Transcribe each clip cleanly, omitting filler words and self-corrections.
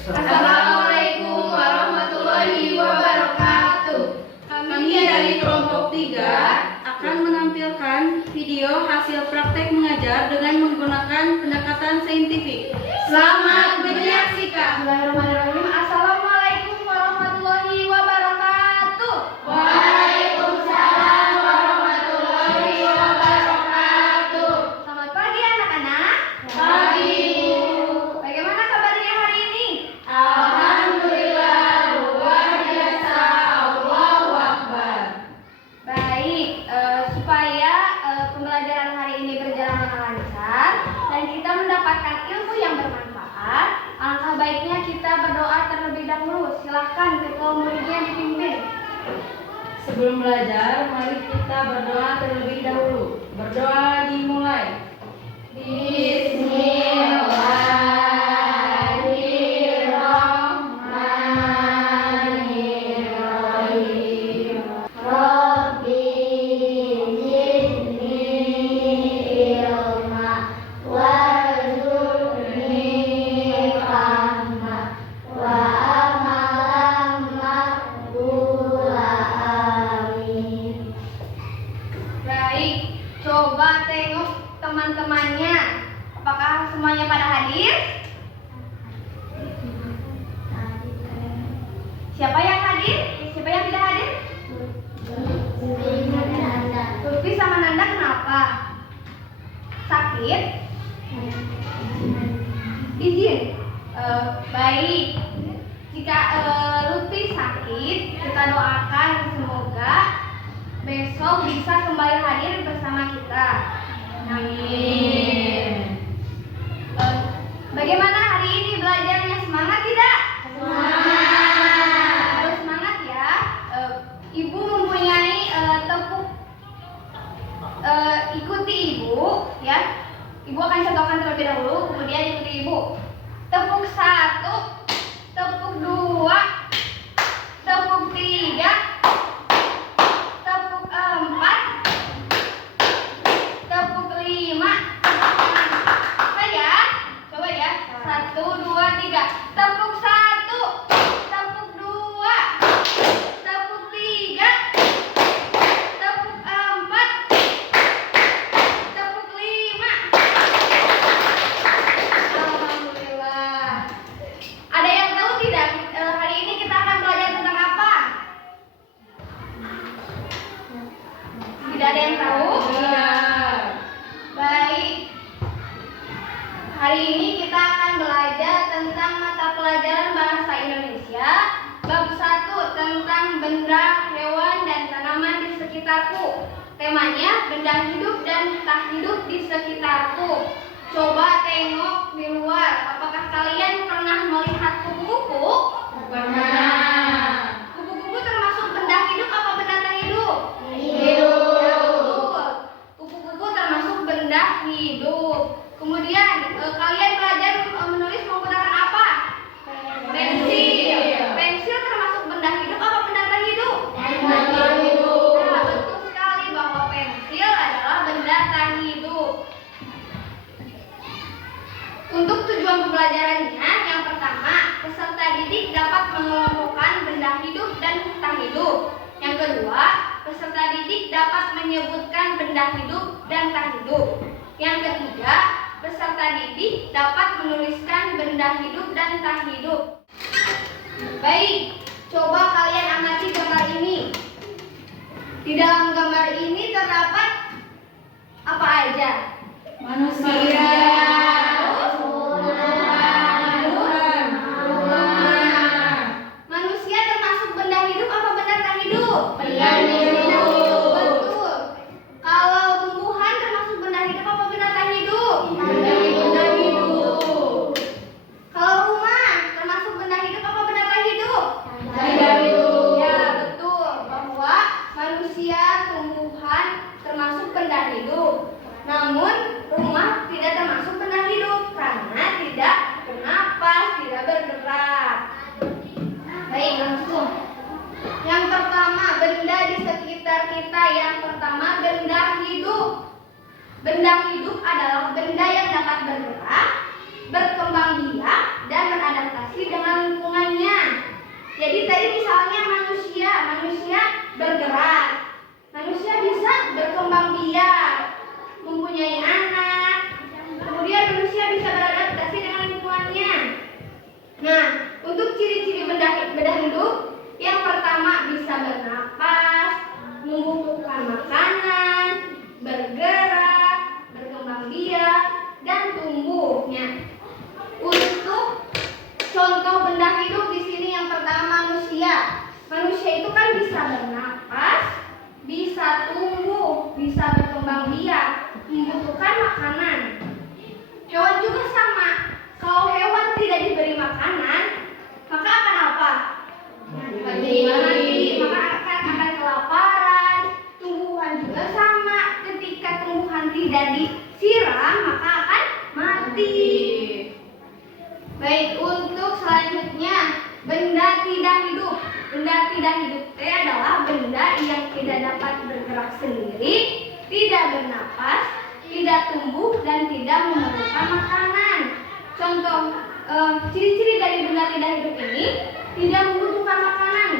Assalamualaikum warahmatullahi wabarakatuh. Kami dari kelompok 3 akan menampilkan video hasil praktek mengajar dengan menggunakan pendekatan saintifik. Selamat menyaksikan. Bismillahirrahmanirrahim. Assalamualaikum warahmatullahi wabarakatuh. Waalaikumsalam warahmatullahi wabarakatuh. Selamat pagi anak-anak. Pagi. Bagaimana kabarnya hari ini? Alhamdulillah luar biasa. Allahu Akbar. Baik, supaya pembelajaran hari ini berjalan dengan lancar dan kita mendapatkan ilmu yang bermanfaat, alangkah baiknya kita berdoa terlebih dahulu. Silahkan ketua muridnya dipimpin. Sebelum belajar, mari kita berdoa terlebih dahulu. Berdoa dimulai. Bismillahirrahmanirrahim. Rabbi zidni ilma warzuqni fahma wa amalan maqbula amin. Baik, coba tengok teman-temannya. Apakah semuanya pada hadir? Siapa yang hadir? Siapa yang tidak hadir? Lutfi sama Nanda kenapa? Sakit? Izin. Baik. Jika Lutfi sakit, kita doakan semoga besok bisa kembali hadir bersama kita. Amin. Bagaimana hari ini belajarnya? Semangat tidak? Semangat. Harus semangat ya. Ibu mempunyai tepuk. Ikuti ibu ya. Ibu akan contohkan terlebih dahulu, kemudian ikuti ibu. Tepuk 1, tepuk 2, tepuk 3, tepuk 4, tepuk 5. Coba ya. Coba ya. 1, 2, 3. Tepuk 1, tepuk 2, tepuk 3, tepuk 4, tepuk 5. Alhamdulillah. Ada yang tahu tidak hari ini kita akan belajar tentang apa? Tidak ada yang tahu? Baik. Hari ini kita akan belajar tentang mata pelajaran bahasa Indonesia bab 1 tentang benda, hewan, dan tanaman di sekitarku. Temanya benda hidup dan tak hidup di sekitarku. Coba tengok di luar. Apakah kalian pernah melihat kupu-kupu? Pernah. Kupu-kupu termasuk benda hidup apa benda tak hidup? Hidup. Ya, betul. Kupu-kupu termasuk benda hidup. Kemudian kalian belajar menulis menggunakan apa? Pensil. Pensil termasuk benda hidup apa benda tak hidup? Benda hidup. Nah, betul sekali bahwa pensil adalah benda tak hidup. Untuk tujuan pembelajarannya, yang pertama, peserta didik dapat mengelompokkan benda hidup dan tak hidup. Yang kedua, peserta didik dapat menyebutkan benda hidup dan tak hidup. Yang ketiga, peserta didik dapat menuliskan benda hidup dan tak hidup. Baik, coba kalian amati gambar ini. Di dalam gambar ini terdapat apa aja? Manusia. Manusia termasuk benda hidup apa benda tak hidup? Benda hidup. Betul. Kalau tumbuhan termasuk benda hidup apa benda tak hidup? Benda hidup. Kalau rumah termasuk benda hidup apa benda tak hidup? Benda hidup. Ya, betul. Bahwa manusia, tumbuhan termasuk benda hidup. Namun rumah tidak termasuk benda hidup karena tidak bernapas, tidak bergerak. Baik, langsung. Yang pertama, benda di sekitar kita. Yang pertama, benda hidup. Benda hidup adalah benda yang dapat bergerak, berkembang biak, dan dan beradaptasi dengan lingkungannya. Jadi tadi misalnya manusia bergerak, manusia bisa berkembang biak, mempunyai anak, kemudian manusia bisa beradaptasi dengan lingkungannya. Nah, untuk ciri-ciri benda hidup, yang pertama bisa bernapas, membutuhkan makanan, bergerak, berkembang biak, dan tumbuhnya. Untuk contoh benda hidup di sini yang pertama manusia. Manusia itu kan bisa bernapas, bisa tumbuh, bisa berkembang biak, membutuhkan makanan. Hewan juga sama. Kalau hewan tidak diberi makanan, maka akan apa? Mati. Maka akan kelaparan. Tumbuhan juga sama. Ketika tumbuhan tidak disiram, maka akan mati. Baik, untuk selanjutnya benda tidak hidup. Benda tidak hidup itu adalah benda yang tidak dapat bergerak sendiri, tidak bernapas, tidak tumbuh, dan tidak memerlukan makanan. Contoh ciri-ciri dari benda tidak hidup ini tidak membutuhkan makanan.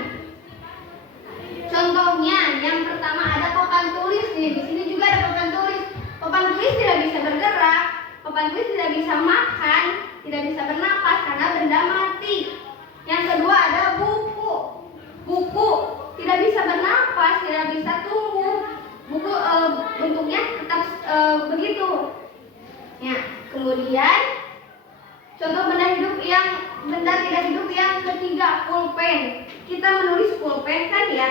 Contohnya yang pertama ada papan tulis. Nih, di sini juga ada papan tulis. Papan tulis tidak bisa bergerak, papan tulis tidak bisa makan, tidak bisa bernapas karena benda mati. Yang kedua ada buku. Buku tidak bisa bernapas, tidak bisa tumbuh. Buku bentuknya tetap begitu. Ya, kemudian contoh benda tidak hidup yang ketiga, pulpen. Kita menulis pulpen kan ya.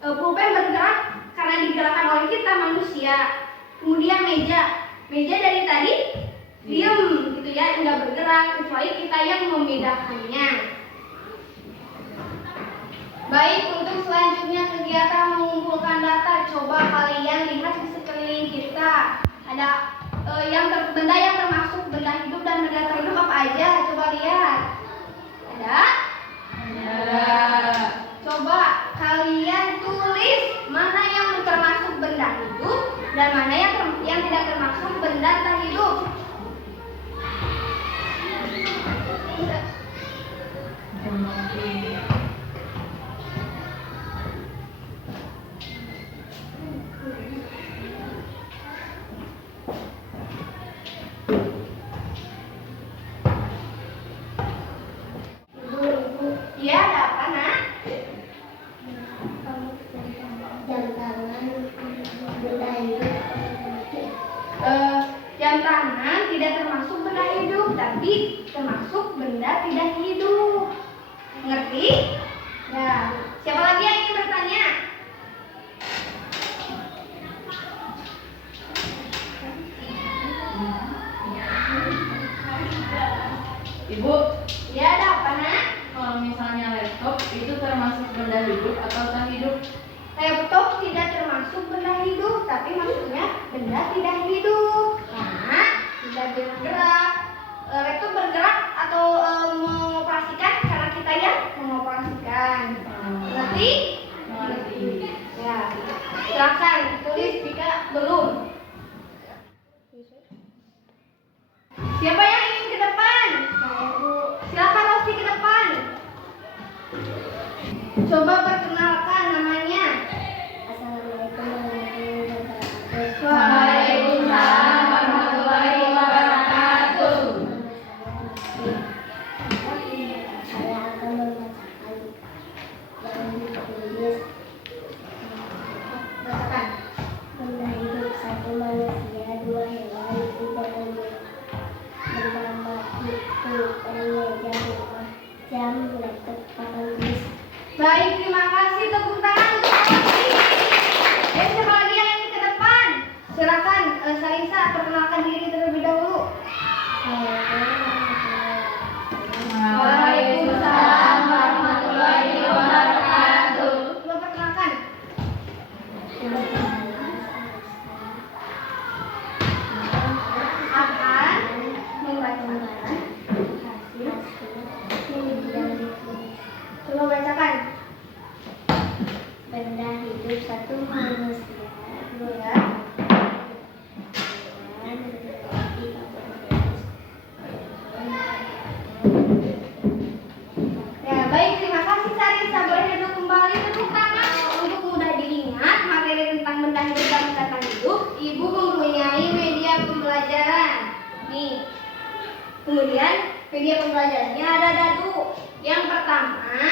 Pulpen bergerak karena digerakkan oleh kita manusia. Kemudian meja dari tadi diam gitu ya, enggak bergerak kecuali kita yang memindahkannya. Baik, untuk selanjutnya kegiatan mengumpulkan data. Coba kalian lihat di sekeliling kita. Ada benda yang termasuk benda hidup dan benda tak hidup apa aja? Coba lihat. Ada? Ada. Coba kalian tulis mana yang termasuk benda hidup dan mana yang tidak termasuk benda tak hidup. Ya, ada apa, Nak? Jam tangan benda hidup. Jam tangan tidak termasuk benda hidup, tapi termasuk benda tidak hidup. Ngerti? Ya. Siapa lagi yang ingin bertanya? Ibu, Ya, ada apa, Nak? kalau misalnya laptop itu termasuk benda hidup atau tak hidup? Laptop tidak termasuk benda hidup, tapi maksudnya benda tidak hidup karena tidak bergerak. Laptop bergerak atau mengoperasikan karena kita yang mengoperasikan. Ngerti? Mengerti. Ya. Silakan tulis jika belum. Siapa yang ingin ke depan? Silakan Rosti ke depan. Coba perkenalkan namanya. Assalamualaikum warahmatullahi wabarakatuh. Waalaikumsalam warahmatullahi wabarakatuh. Saya akan membacakan yang ditulis. Bacakan. Benda hidup, 1 manusia, 2 hewan, 3 tumbuh. Benda mati, pulpen, meja, rumah, jam, laptop, papan tulis. Baik, terima kasih. Tepuk tangan untuk Rosti. Siapa lagi yang ingin ke depan? Silakan, Salisa, perkenalkan diri terlebih dahulu. Waalaikumsalam warahmatullahi wabarakatuh. Coba perkenalkan. Akan membacakan coba bacakan. Benda hidup, 1 manusia, 2 Ya. hewan, 3 tumbuh. Ya, baik, terima kasih Sarisa. Boleh duduk kembali, tepuk tangan. Untuk mudah diingat materi tentang benda hidup dan benda tak hidup, Ibu mempunyai media pembelajaran. Nih. Kemudian media pembelajarannya ada dadu. Yang pertama,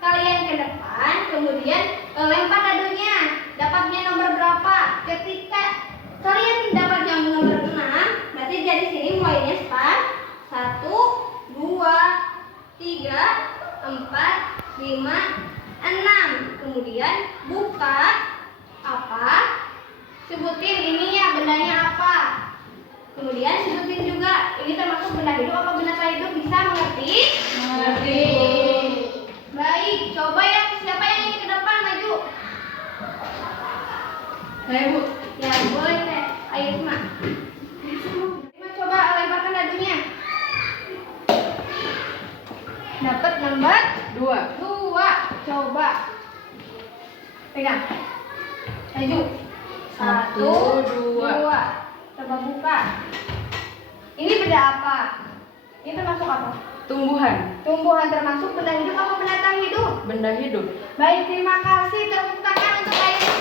kalian ke depan, kemudian lempar dadunya. Dapatnya nomor berapa? Ketika kalian dapat yang nomor 6, berarti dari sini mulainya start. 1, 2, 3, 4, 5, 6. Kemudian buka apa? Sebutin ini ya bendanya apa. Kemudian sebutin juga ini termasuk benda hidup apa benda tak hidup, bisa mengerti? Mengerti. Baik, coba ya siapa yang ingin ke depan maju? Saya Bu. Ya boleh teh. Ayo Isma. Isma coba lemparkan dadunya. Dapat nomor 2. 2. Coba. Pegang. Maju. 1, 2. Coba buka. Ini benda apa? Ini termasuk apa? Tumbuhan. Tumbuhan termasuk benda hidup apa benda tak hidup? Benda hidup. Baik, terima kasih. Tepuk tangan untuk Aisma.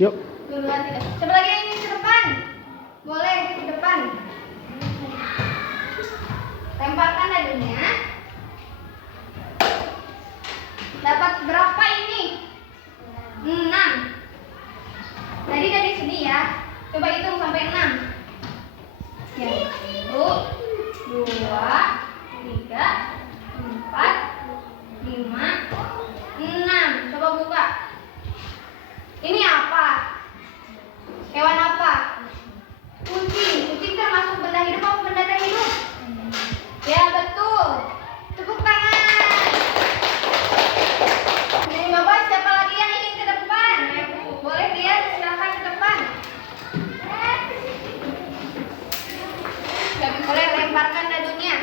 Yuk. Duluan tidak. Siapa lagi yang ingin ke depan? Boleh ke depan. Lemparkan dadunya. Dapat berapa ini? 6. Tadi dari sini ya. Coba hitung sampai 6. Ya. 1, 2, 3, 4, 5, 6. Coba buka. Ini apa? Hewan apa? Kucing. Kucing termasuk benda hidup apa benda tak hidup? Ya betul. Tepuk tangan. Jadi Bapak, siapa lagi yang ingin ke depan? Boleh lihat, silakan ke depan. Boleh lemparkan dadunya.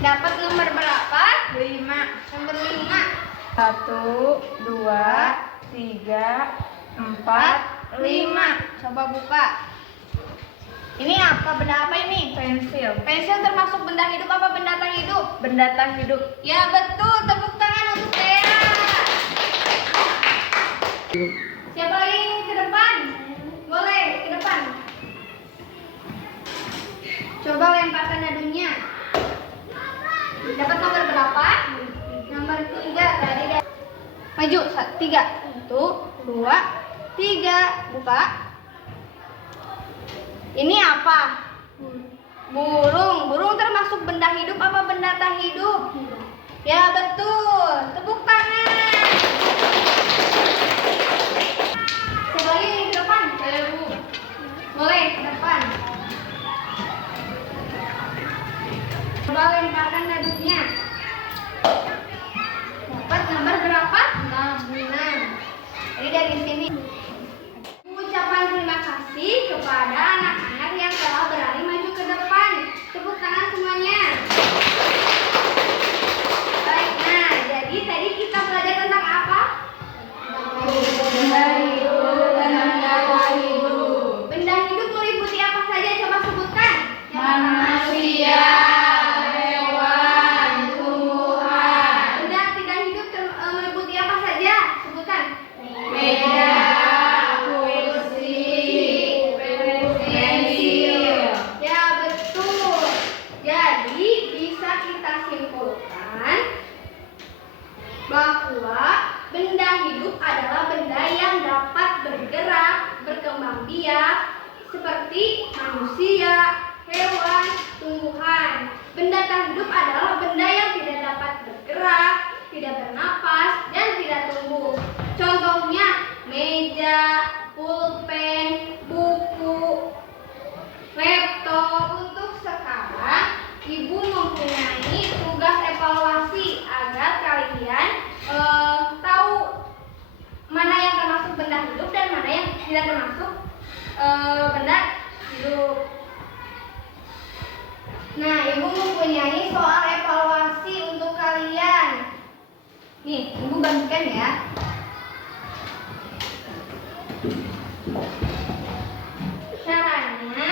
Dapat nomor berapa? 5. Nomor 5. 1, 2, 3, 4, 5. Coba buka. Ini apa? Benda apa ini? pensil. Pensil termasuk benda hidup apa benda tak hidup? Benda tak hidup. Ya betul. Tepuk tangan untuk Tea. Siapa lagi yang ingin ke depan? Boleh ke depan. Coba lemparkan dadunya. Dapat nomor berapa? Nomor 3 tadi. Maju 3. 1, 2, 3. Buka. Ini apa? Burung. Burung termasuk benda hidup apa benda tak hidup? Ya betul. Tepuk tangan. Siapa lagi yang ke depan? Saya Bu. Boleh ke depan. Coba lemparkan dadunya. Dapat nomor berapa? 6. Jadi dari sini. Ucapan terima kasih kepada anak-anak yang telah berani maju ke depan. Tepuk tangan semuanya. Baik, nah jadi tadi kita belajar tentang apa? Benda hidup dan benda tak hidup. Benda hidup meliputi apa saja? Coba sebutkan. Manusia, hewan, tumbuhan. Benda tidak hidup meliputi apa saja? Sebutkan. Meja, kursi, pensil. Ya betul. Jadi bisa kita simpulkan bahwa benda hidup adalah benda yang dapat bergerak, berkembang biak, seperti manusia, hewan, tumbuhan. Benda tak hidup adalah benda yang tidak dapat bergerak, tidak bernapas, dan tidak tumbuh. Contohnya meja, pulpen, buku, laptop. Untuk sekarang, Ibu mempunyai tugas evaluasi agar kalian tahu mana yang termasuk benda hidup dan mana yang tidak termasuk benda hidup. Nah, Ibu mempunyai soal evaluasi untuk kalian. Nih, Ibu bagikan ya. Caranya,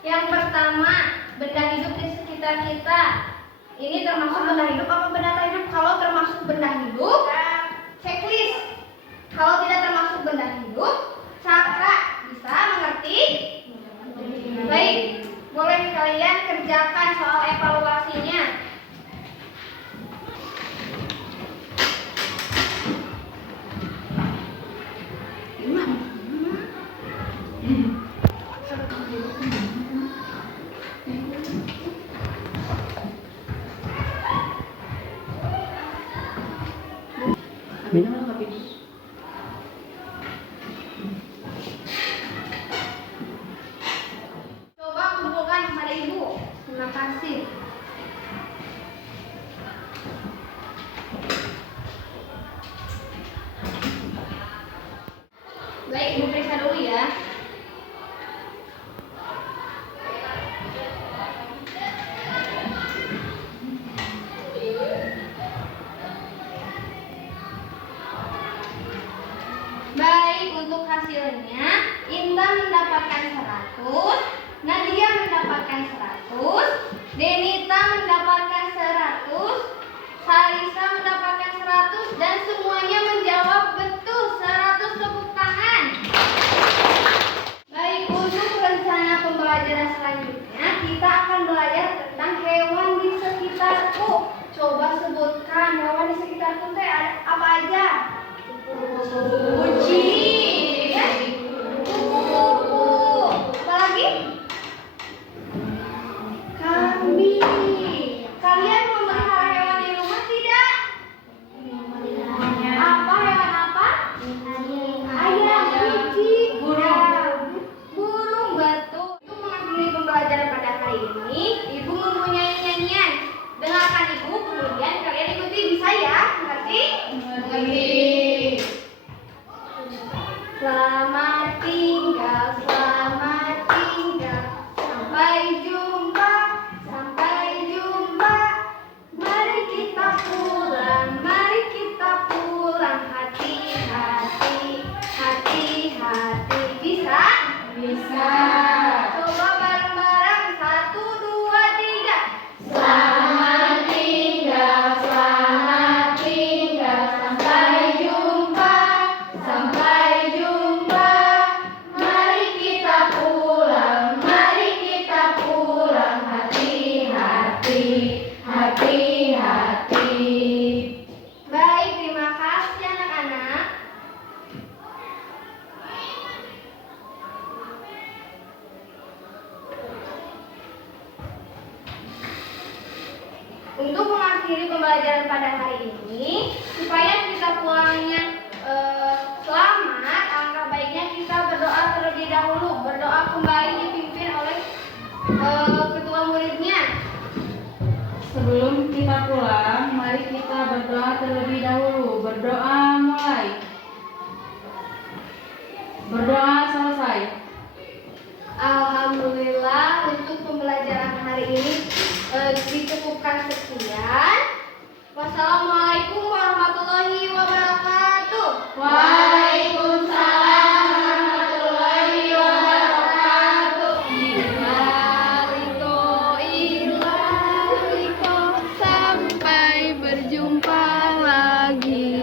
yang pertama, benda hidup di sekitar kita. Ini termasuk benda hidup apa benda tak hidup? Kalau termasuk benda hidup, checklist. Kalau tidak termasuk benda hidup, Cakra bisa mengerti? Baik, boleh kalian kerjakan soal evaluasinya. Coba kumpulkan kepada ibu. Terima kasih. Baik, ibu periksa dulu ya. Baik, untuk hasilnya Indah mendapatkan 100, Nadia mendapatkan 100, Denita mendapatkan 100, Salisa mendapatkan 100 dan semuanya menjawab betul. 100 tepuk tangan. Baik, untuk rencana pembelajaran selanjutnya kita akan belajar tentang hewan di sekitarku. Coba sebutkan hewan di sekitarku teh apa aja? Kucing, ya? Kuku. Apa lagi? Kambing. Kalian memelihara hewan di rumah tidak? Apa hewan apa? Ayam, kucing, burung, betul. Untuk mengakhiri pembelajaran pada hari ini, ibu mempunyai nyanyian. Dengarkan ibu, kemudian kalian ikuti, bisa ya? Mengerti? Mengerti. Selamat tinggal, sampai jumpa, mari kita pulang, hati-hati, bisa? Bisa. Coba bareng-bareng, 1, 2, 3. Selamat tinggal, sampai jumpa, mari kita pulang, hati-hati. Baik, terima kasih anak-anak. Untuk mengakhiri pembelajaran pada hari ini, supaya kita pulangnya selamat, alangkah baiknya kita berdoa terlebih dahulu. Berdoa kembali dipimpin oleh ketua muridnya. Sebelum kita pulang, mari kita berdoa terlebih dahulu. Berdoa mulai. Berdoa selesai. Alhamdulillah, untuk pembelajaran hari ini dicukupkan sekian. Wassalamualaikum warahmatullahi wabarakatuh. Waalaikumsalam warahmatullahi wabarakatuh. Ilariko, sampai berjumpa lagi.